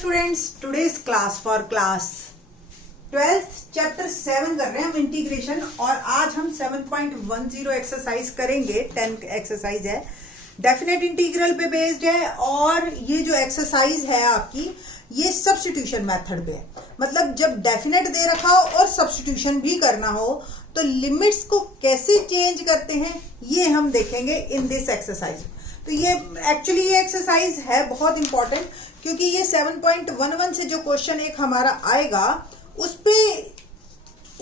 Students, today's class for class 12th chapter 7 कर रहे हैं हम इंटीग्रेशन। और आज हम 7.10 एक्सरसाइज करेंगे। 10 एक्सरसाइज है, डेफिनेट इंटीग्रल पे बेस्ड है। और ये जो एक्सरसाइज है आपकी, ये सब्स्टिट्यूशन मेथड पे है। मतलब जब डेफिनेट दे रखा हो और सब्स्टिट्यूशन भी करना हो तो लिमिट्स को कैसे चेंज करते हैं ये हम देखेंगे इन दिस एक्सरसाइज। तो ये एक्चुअली ये एक्सरसाइज है बहुत इंपॉर्टेंट, क्योंकि ये 7.11 से जो क्वेश्चन एक हमारा आएगा उस पे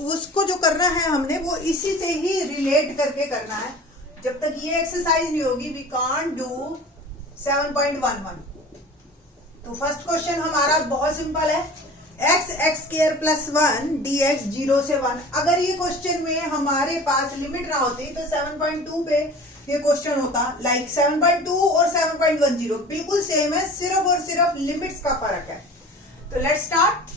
उसको जो करना है हमने वो इसी से ही रिलेट करके करना है। जब तक ये एक्सरसाइज नहीं होगी वी कांट डू 7.11। तो फर्स्ट क्वेश्चन हमारा बहुत सिंपल है, x स्क्वायर प्लस 1 dx 0 से 1। अगर ये क्वेश्चन में हमारे पास लिमिट ना होती तो 7.2 पे ये क्वेश्चन होता। लाइक 7.2 और 7.10 बिल्कुल सेम है, सिर्फ और सिर्फ लिमिट्स का फर्क है। तो लेट्स स्टार्ट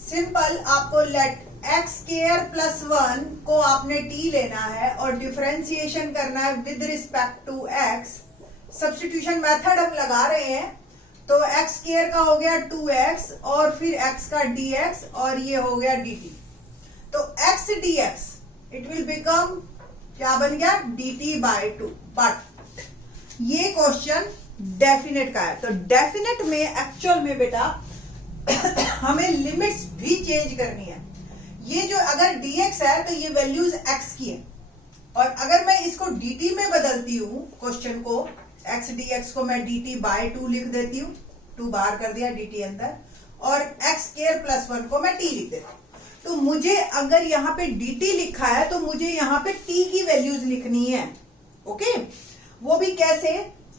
सिंपल। आपको लेट x स्क्वायर प्लस 1 को आपने t लेना है और डिफरेंशिएशन करना है with respect to x। Substitution method हम लगा रहे हैं, तो x स्क्वायर का हो गया 2x और फिर x का dx और ये हो गया dt। तो x dx it will become क्या बन गया dt बाई 2। बट ये क्वेश्चन डेफिनेट का है, तो डेफिनेट में एक्चुअल में बेटा हमें लिमिट्स भी चेंज करनी है। ये जो अगर dx है तो ये वैल्यूज x की है, और अगर मैं इसको dt में बदलती हूँ क्वेश्चन को, x dx को मैं dt बाई 2 लिख देती हूँ, 2 बाहर कर दिया dt अंदर, और x स्क्वायर प्लस 1 को मैं t लिख देती हूँ। तो मुझे अगर यहाँ पे dt लिखा है तो मुझे यहाँ पे t की वैल्यूज लिखनी है। ओके, वो भी कैसे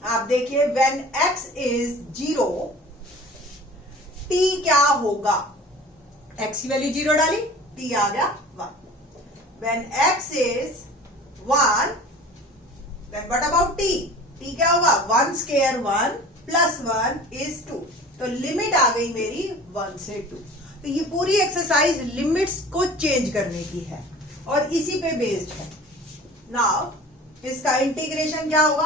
आप देखिए, व्हेन x इज 0 t क्या होगा, x की वैल्यू 0 डाली, t आ गया 1। When x is 1 then what about t, t क्या होगा 1 स्क्वायर 1 प्लस 1 इज 2। तो लिमिट आ गई मेरी 1 से 2। तो ये पूरी एक्सरसाइज लिमिट्स को चेंज करने की है और इसी पे बेस्ड है। नाउ इसका इंटीग्रेशन क्या होगा,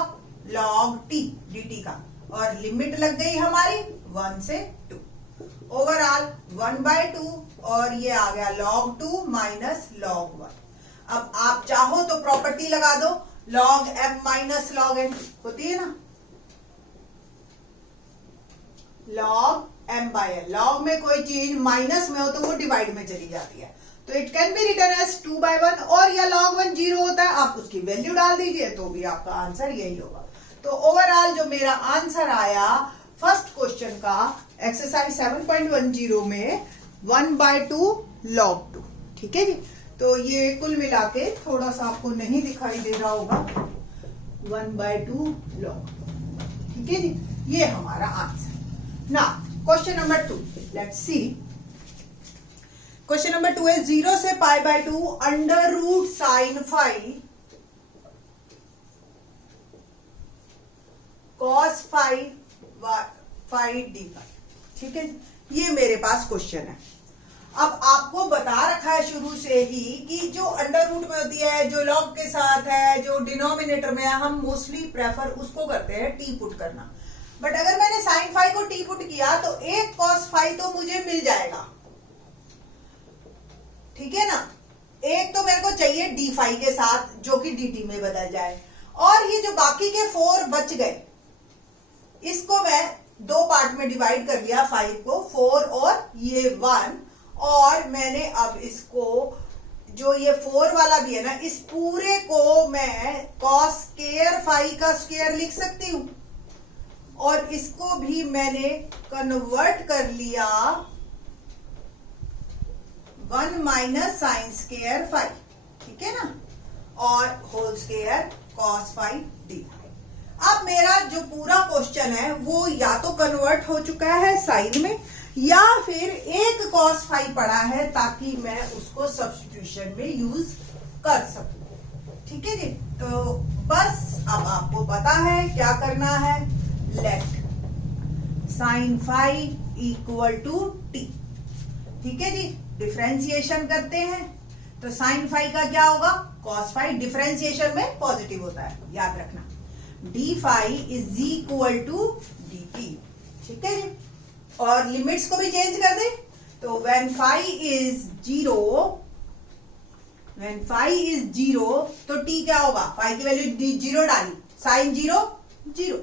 log t dt का, और लिमिट लग गई हमारी 1 से 2। ओवरऑल 1/2 और ये आ गया log 2 माइनस log 1। अब आप चाहो तो प्रॉपर्टी लगा दो, log m minus log n होती है ना, log m by n। log में कोई चीज माइनस में हो तो वो डिवाइड में चली जाती है, तो it can be written as 2/1। और या log 1 0 होता है, आप उसकी वैल्यू डाल दीजिए तो भी आपका आंसर यही होगा। तो ओवरऑल जो मेरा आंसर आया फर्स्ट क्वेश्चन का एक्सरसाइज 7.10 में 1/2 log 2। ठीक है जी, तो ये कुल मिला के थोड़ा सा आपको नहीं दिखाई दे रहा होगा, 1/2 log 2। ठीक है जी, ये हमारा answer. Now, question number 2. Let's see. Question number 2 is 0 से π/2 under root sin phi cos phi d phi। ठीक है, ये मेरे पास क्वेश्चन है। अब आपको बता रखा है शुरू से ही कि जो अंडर रूट में होती है, जो लॉग के साथ है, जो डिनोमिनेटर में है, हम मोस्टली प्रेफर उसको करते हैं टी पुट करना। बट अगर मैंने साइन फाई को टी पुट किया तो एक कॉस फाई तो मुझे मिल जाएगा। ठीक है ना, एक तो मेरे को चाहिए डी फाई के साथ जो कि dt में बदल जाए, और ये जो बाकी के 4 बच गए इसको मैं 2 पार्ट में डिवाइड कर लिया, 5 को 4 और ये 1। और मैंने अब इसको जो ये 4 वाला भी है ना, इस पूरे को मैं कॉस स्क्वायर फाई का स्क्वायर लिख सकती हूं, और इसको भी मैंने कन्वर्ट कर लिया 1 माइनस साइन स्क्वायर फाई। ठीक है ना, और whole square cos phi D. अब मेरा जो पूरा क्वेश्चन है वो या तो कन्वर्ट हो चुका है साइन में, या फिर एक कॉस फाई पड़ा है ताकि मैं उसको सब्स्टिट्यूशन में यूज कर सकूं। ठीक है जी, तो बस अब आपको पता है क्या करना है, let sine phi equal to T. ठीक है जी, डिफरेंशिएशन करते हैं तो साइन फाई का क्या होगा, कॉस फाई। डिफरेंशिएशन में पॉजिटिव होता है, याद रखना। D phi is equal to D T. ठीक है जी, और लिमिट्स को भी चेंज कर दे। तो व्हेन फाई इज जीरो तो टी क्या होगा, फाई की वैल्यू जीरो डाली, sine zero zero.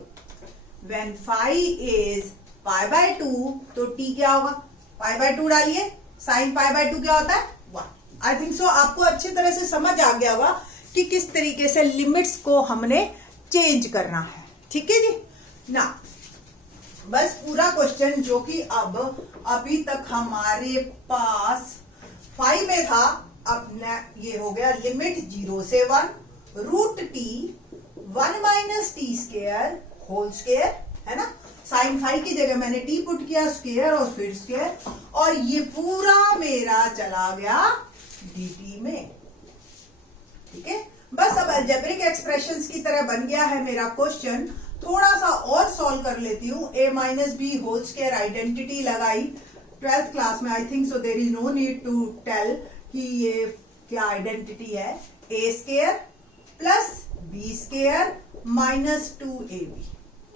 When phi is pi by two तो टी क्या होगा, पाई बाय टू डालिए, साइन पाई बाय टू क्या होता है 1। आई थिंक सो आपको अच्छी तरह से समझ आ गया होगा कि किस तरीके से लिमिट्स को हमने चेंज करना है। ठीक है जी ना, बस पूरा क्वेश्चन जो कि अब अभी तक हमारे पास 5 में था, अब ये हो गया लिमिट 0 से 1 root t 1 minus t square whole square, है ना। साइन 5 की जगह मैंने टी पुट किया, स्क्वायर और फिर स्क्वायर, और ये पूरा मेरा चला गया dt में। ठीक है, बस अब अलजेब्रिक एक्सप्रेशंस की तरह बन गया है मेरा क्वेश्चन। थोड़ा सा और सॉल्व कर लेती हूँ। a minus b whole square identity लगाई 12th क्लास में, I think so there is no need to tell कि ये क्या आइडेंटिटी है। a square plus b square minus 2ab,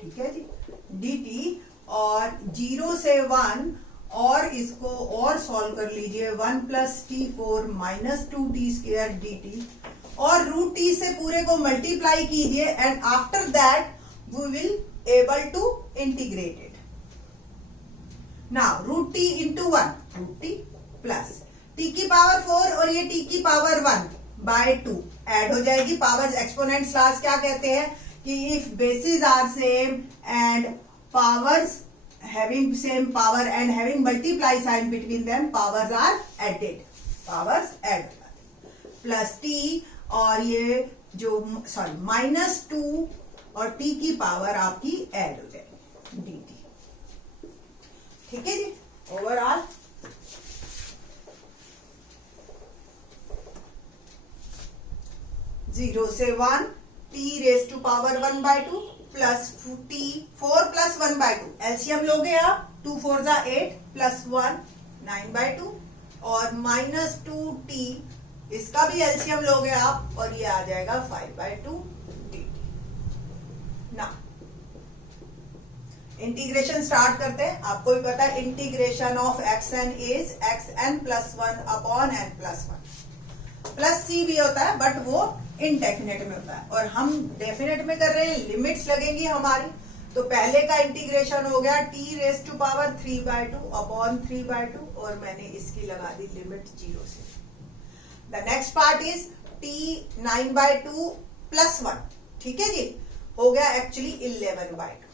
ठीक है जी, dt, और 0 से 1, और इसको और सॉल्व कर लीजिए, 1 plus t 4 minus 2t square dt, और रूट टी से पूरे को मल्टीप्लाई कीजिए, and after that we will able to integrate it. Now root t into 1, root t plus t की पावर 4 और ये टी की पावर 1 बाय 2 ऐड हो जाएगी। पावर्स एक्सपोनेंट्स क्लास क्या कहते हैं कि if basis are same and powers having same power and having multiply sign between them, powers are added, powers add, plus t और ये जो सॉरी माइनस 2 और t की पावर आपकी ऐड हो जाएगी dt। ठीक है जी, ओवरऑल जीरो से 1 t raise to power 1 by 2 plus t 4 plus 1 by 2, LCM लोगे आप, 2 4 जा 8 प्लस 1 9 बाय 2, और माइनस 2t इसका भी एलसीएम लोगे आप, और ये आ जाएगा 5 बाय 2 dt। ना इंटीग्रेशन स्टार्ट करते हैं। आपको भी पता है integration of xn is xn plus 1 upon n plus 1, plus c भी होता है बट वो इनडेफिनेट में होता है, और हम डेफिनेट में कर रहे हैं, लिमिट्स लगेंगी हमारी। तो पहले का इंटीग्रेशन हो गया t raise to power 3 by 2 upon 3 by 2, और मैंने इसकी लगा दी लिमिट 0 से। The next part is t 9 by 2 plus 1, ठीक है जी, हो गया एक्चुअली 11 बाय 2,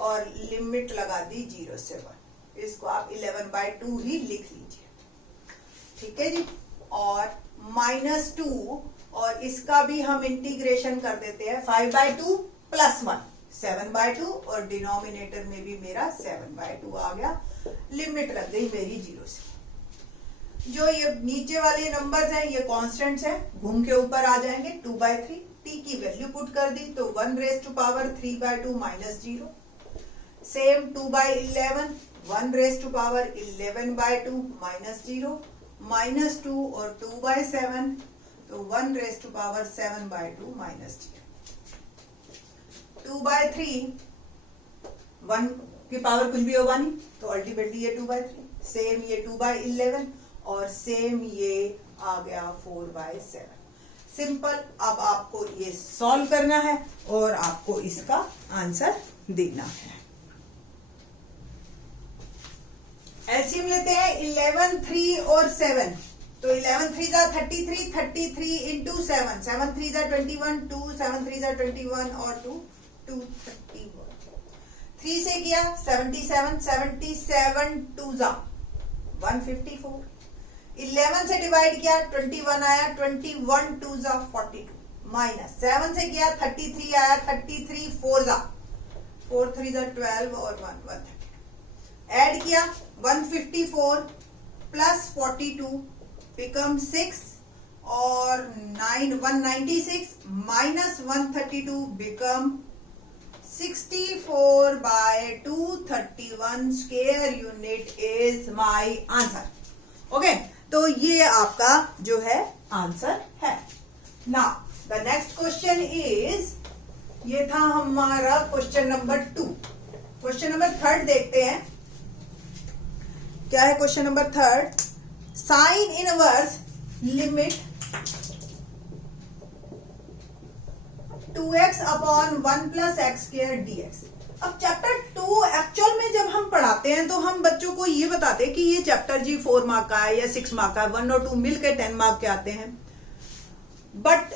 और लिमिट लगा दी 0 से 1। इसको आप 11 बाय 2 ही लिख लीजिए। ठीक है जी, और माइनस 2, और इसका भी हम इंटीग्रेशन कर देते हैं 5 बाय 2 प्लस 1 7 बाय 2, और डिनोमिनेटर में भी मेरा 7 बाय 2 आ गया। लिमिट लग गई मेरी 0 से। जो ये नीचे वाले नंबर्स हैं ये कांस्टेंट्स हैं, घूम के ऊपर आ जाएंगे 2 बाय 3, टी की वैल्यू पुट कर दी तो 1 raise to power 3 by 2 minus 0, same 2 by 11 1 raise to power 11 by 2 minus 0, minus 2 और 2 बाय 7 तो 1 raise to power 7 by 2 minus 0, 2 by 3 1 की पावर कुछ भी होगा नहीं, तो अल्टीमेटली ये 2 बाय 3, सेम ये 2 बाय 11, और सेम ये आ गया 4 बाय 7। सिंपल। अब आपको ये सॉल्व करना है और आपको इसका आंसर देना है। एलसीएम लेते हैं 11 3 और 7, तो 11 3 जा 33, 33 इंटू 7, 7 3 जा 21, 2 7 3 जा 21 और 2 2 31, 3 से किया 77, 77 2 जा 154, 11 से डिवाइड किया 21 आया, 21 2 जा 42, माइनस 7 से किया 33 आया, 33 4 जा 4 3 जा 12 और 1 132, ऐड किया 154 प्लस 42 बिकम 6, और 196 minus 132 become 64 by 231 square unit is my answer. Okay, तो ये आपका जो है आंसर है। Now the next question is, ये था हमारा क्वेश्चन नंबर 2। क्वेश्चन नंबर 3 देखते हैं। क्या है question number third, sine inverse limit 2x upon 1 plus x square dx। अब चैप्टर 2 एक्चुअल में जब हम पढ़ाते हैं तो हम बच्चों को ये बताते हैं कि ये चैप्टर जी 4 मार्क का है या 6 मार्क का है, 1 और 2 मिलकर 10 मार्क के आते हैं। बट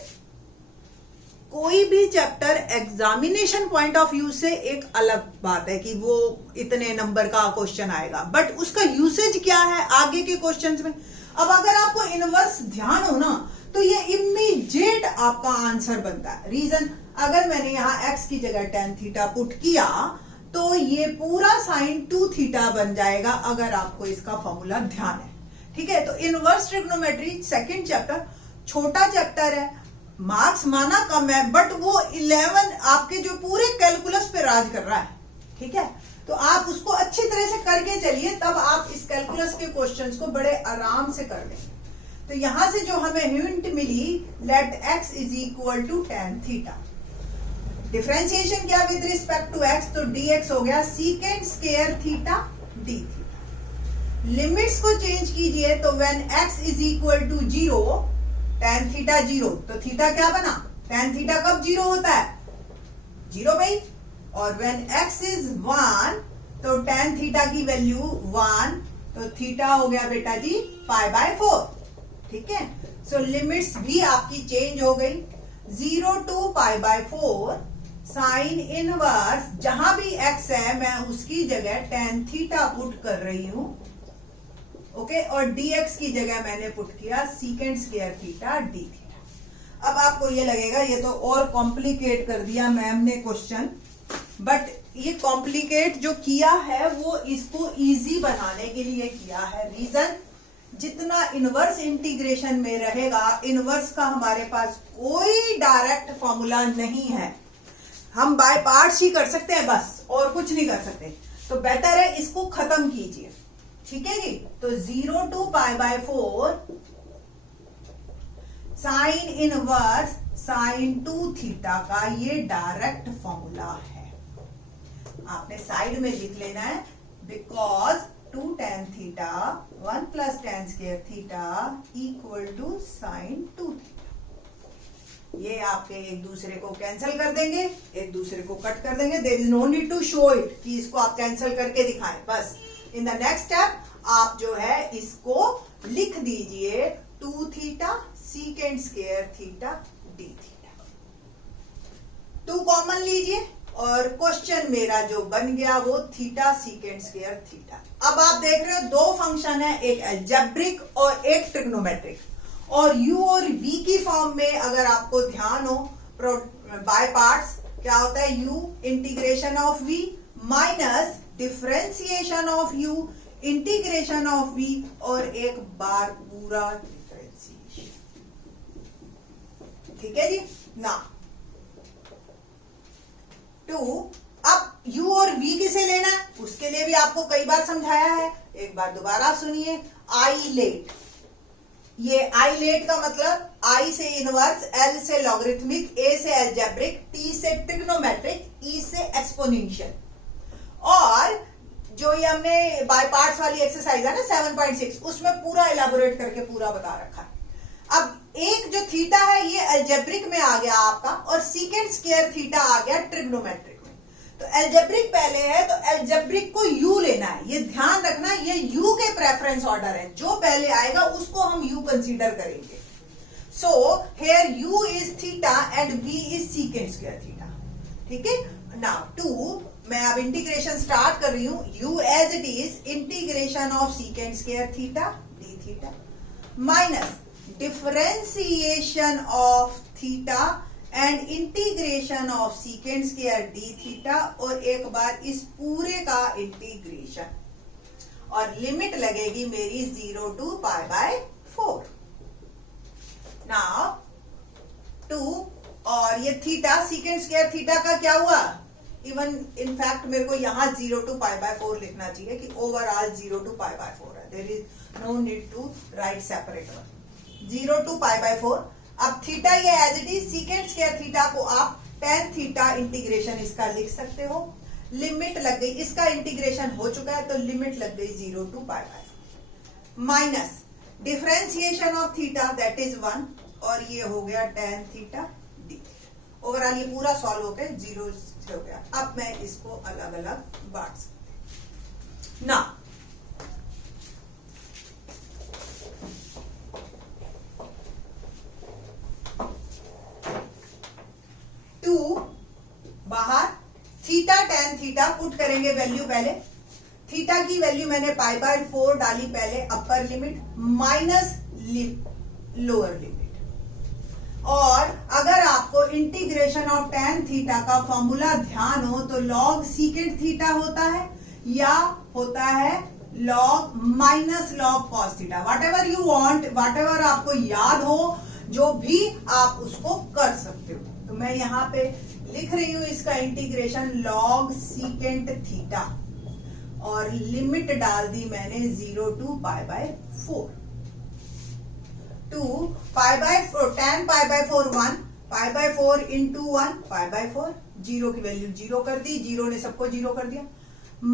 कोई भी chapter examination point of view से एक अलग बात है कि वो इतने नंबर का क्वेश्चन आएगा, बट उसका यूसेज क्या है आगे के क्वेश्चंस में। अब अगर आपको इनवर्स ध्यान हो ना तो ये इमीडिएट आपका आंसर बनता है। रीजन, अगर मैंने यहाँ x की जगह tan थीटा पुट किया तो ये पूरा साइन 2 थीटा बन जाएगा, अगर आपको इसका फॉर्मूला ध्यान है। ठीक है, तो इनवर्स ट्रिग्नोमेट्री सेकंड चैप्टर, छोटा चैप्टर है, मार्क्स माना कम है, बट वो 11 आपके जो पूरे कैलकुलस पे राज कर रहा है। ठीक है, तो आप उसको अच्छी तरह से करके चलिए, तब आप इस कैलकुलस के क्वेश्चंस को बड़े आराम से कर लेंगे। तो यहां से जो हमें हिंट मिली, let x is equal to tan theta. Differentiation क्या विद रिस्पेक्ट टू x, तो dx हो गया secant square theta d theta. Limits को चेंज कीजिए, तो when x is equal to 0 tan theta 0, तो थीटा क्या बना, tan थीटा कब 0 होता है, 0 भाई। और व्हेन x इज 1, तो tan थीटा की वैल्यू 1, तो थीटा हो गया बेटा जी π/4। ठीक है, सो लिमिट्स भी आपकी चेंज हो गई, 0 to π/4 साइन इनवर्स, जहां भी x है मैं उसकी जगह tan थीटा पुट कर रही हूं। ओके, और dx की जगह मैंने पुट किया सीकेंड स्क्वायर थीटा d थीटा। अब आपको ये लगेगा ये तो और कॉम्प्लिकेट कर दिया मैम ने क्वेश्चन, बट ये कॉम्प्लिकेट जो किया है वो इसको इजी बनाने के लिए किया है। रीजन, जितना इनवर्स इंटीग्रेशन में रहेगा, इनवर्स का हमारे पास कोई डायरेक्ट फॉर्मूला नहीं है, हम बाय पार्ट्स ही कर सकते हैं बस, और कुछ नहीं कर सकते। तो बेटर है इसको खत्म कीजिए। ठीक है जी, तो 0 to π/4 sine inverse sine 2 theta का ये डायरेक्ट फॉर्मूला है। आपने साइड में लिख लेना है, because 2 tan theta 1 plus tan square theta equal to sine 2 theta. ये आपके एक दूसरे को कैंसिल कर देंगे, एक दूसरे को कट कर देंगे। There is no need to show it कि इसको आप कैंसिल करके दिखाएं। बस इन द नेक्स्ट स्टेप आप जो है इसको लिख दीजिए 2 theta सीकेंड square theta d theta. 2 common लीजिए और क्वेश्चन मेरा जो बन गया वो थीटा सीकेंड स्क्वायर थीटा। अब आप देख रहे हो 2 फंक्शन है, एक अलजेब्रिक और एक ट्रिग्नोमेट्रिक, और u और v की फॉर्म में अगर आपको ध्यान हो बाय पार्ट्स क्या होता है, u integration of v minus differentiation of u integration of v और एक बार पूरा डिफरेंशिएशन। ठीक है जी ना। 2, अब u और v किसे लेना है उसके लिए भी आपको कई बार समझाया है, एक बार दोबारा सुनिए। आई लेट, ये आई लेट का मतलब I से इनवर्स, L से लॉगरिथमिक, A से अलजेब्रिक, T से ट्रिग्नोमेट्रिक, E से एक्सपोनेंशियल। और जो ये हमने बाय पार्ट्स वाली एक्सरसाइज है ना 7.6, उसमें पूरा इलाबोरेट करके पूरा बता रखा है। अब एक जो थीटा है ये अलजेब्रिक में आ गया आपका, और सीकेंड स्क्वायर थीटा आ गया ट्रिग्नोमेट्रिक में। तो अलजेब्रिक पहले है तो अलजेब्रिक को u लेना है, ये ध्यान रखना, ये u के प्रेफरेंस ऑर्डर है, जो पहले आएगा उसको हम u कंसीडर करेंगे। So here u is theta and v is secant square theta. ठीक है, नाउ 2 मैं अब इंटीग्रेशन स्टार्ट कर रही हूं, u as it is integration of secant square theta d theta minus differentiation of theta and integration of secant square d theta, और एक बार इस पूरे का इंटीग्रेशन, और लिमिट लगेगी मेरी 0 to π/4। नाउ 2 और ये थीटा सीकेंड स्क्वायर थीटा का क्या हुआ, इवन इनफैक्ट मेरे को यहां 0 to π/4 लिखना चाहिए कि ओवरऑल 0 to π/4 है, there is no need to write separate one. 0 to π/4। अब थीटा ये as it is secant square theta को आप tan थीटा इंटीग्रेशन इसका लिख सकते हो, लिमिट लग गई, इसका इंटीग्रेशन हो चुका है तो लिमिट लग गई 0 to pi bye minus differentiation of theta that is 1 और ये हो गया tan थीटा डी। ओवरऑल ये पूरा सॉल्व होकर 0 हो गया। अब मैं इसको अलग अलग बांट सकती हूं ना। बाहर थीटा tan थीटा पुट करेंगे वैल्यू पहले। थीटा की वैल्यू मैंने पाई बाय 4 डाली पहले upper limit minus lower limit. और अगर आपको इंटीग्रेशन ऑफ tan थीटा का फॉर्मूला ध्यान हो तो log सीकेंट थीटा होता है या होता है log minus log cos theta. What ever you want, what ever आपको याद हो, जो भी आप उसको कर सकते हो। तो मैं यहां पे लिख रही हूं इसका इंटीग्रेशन log सीकेंट थीटा और लिमिट डाल दी मैंने 0 to pi by 4 to pi by 4 tan pi by 4 1 pi by 4 into 1 pi by 4 zero की वैल्यू 0 कर दी, जीरो ने सबको 0 कर दिया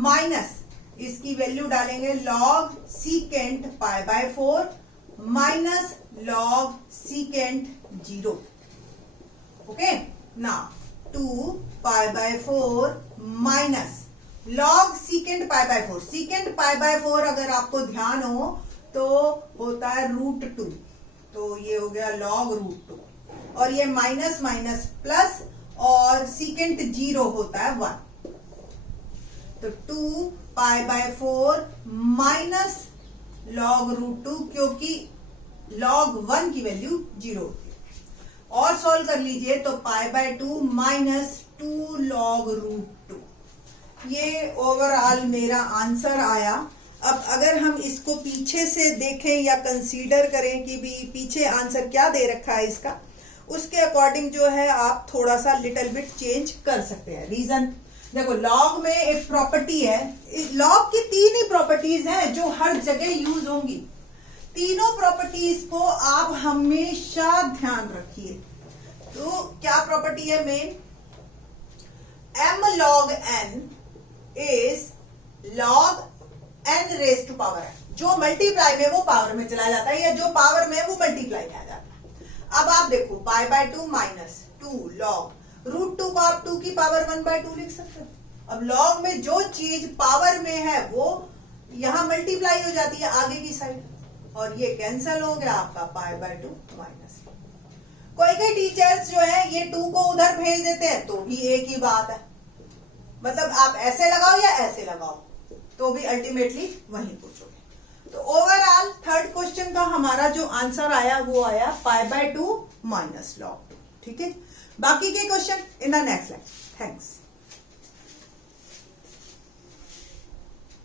माइनस इसकी वैल्यू डालेंगे log secant pi by 4 minus log secant 0। Okay ना 2 पाई by 4 minus log secant pi by 4। Secant pi by 4 अगर आपको ध्यान हो तो होता है √2, तो ये हो गया log √2 और ये माइनस माइनस प्लस और सीकेंट 0 होता है 1, तो 2 पाई बाय 4 माइनस log √2 क्योंकि log 1 की वैल्यू 0 होती है। और सॉल्व कर लीजिए तो पाई बाय 2 माइनस 2 log √2। ये ओवरऑल मेरा आंसर आया। अब अगर हम इसको पीछे से देखें या कंसीडर करें कि भी पीछे आंसर क्या दे रखा है इसका, उसके अकॉर्डिंग जो है आप थोड़ा सा लिटिल बिट चेंज कर सकते हैं। रीजन देखो, लॉग में एक प्रॉपर्टी है, लॉग की 3 ही प्रॉपर्टीज हैं जो हर जगह यूज होंगी। तीनों प्रॉपर्टीज को आप हमेशा ध्यान रखिए। तो क्या प्रॉपर्टी है main? m log n is log n raise to power n। जो मल्टीप्लाई में वो पावर में चला जाता है या जो पावर में वो मल्टीप्लाई में आ जाता है। अब आप देखो पाई बाय 2 माइनस 2 log √2 को आप 2 की पावर 1/2 लिख सकते हो। अब लॉग में जो चीज पावर में है वो यहां मल्टीप्लाई हो जाती है आगे की साइड और ये कैंसल हो गया आपका पाई बाय 2 माइनस। कोई टीचर्स जो है ये 2 को उधर भेज देते हैं तो भी एक ही बात है, मतलब आप ऐसे लगाओ या ऐसे लगाओ तो भी अल्टीमेटली वही पूछोगे। तो ओवरऑल थर्ड क्वेश्चन का हमारा जो आंसर आया वो आया पाई बाय 2 माइनस log 2। ठीक है, बाकी के question in the next lecture. Thanks.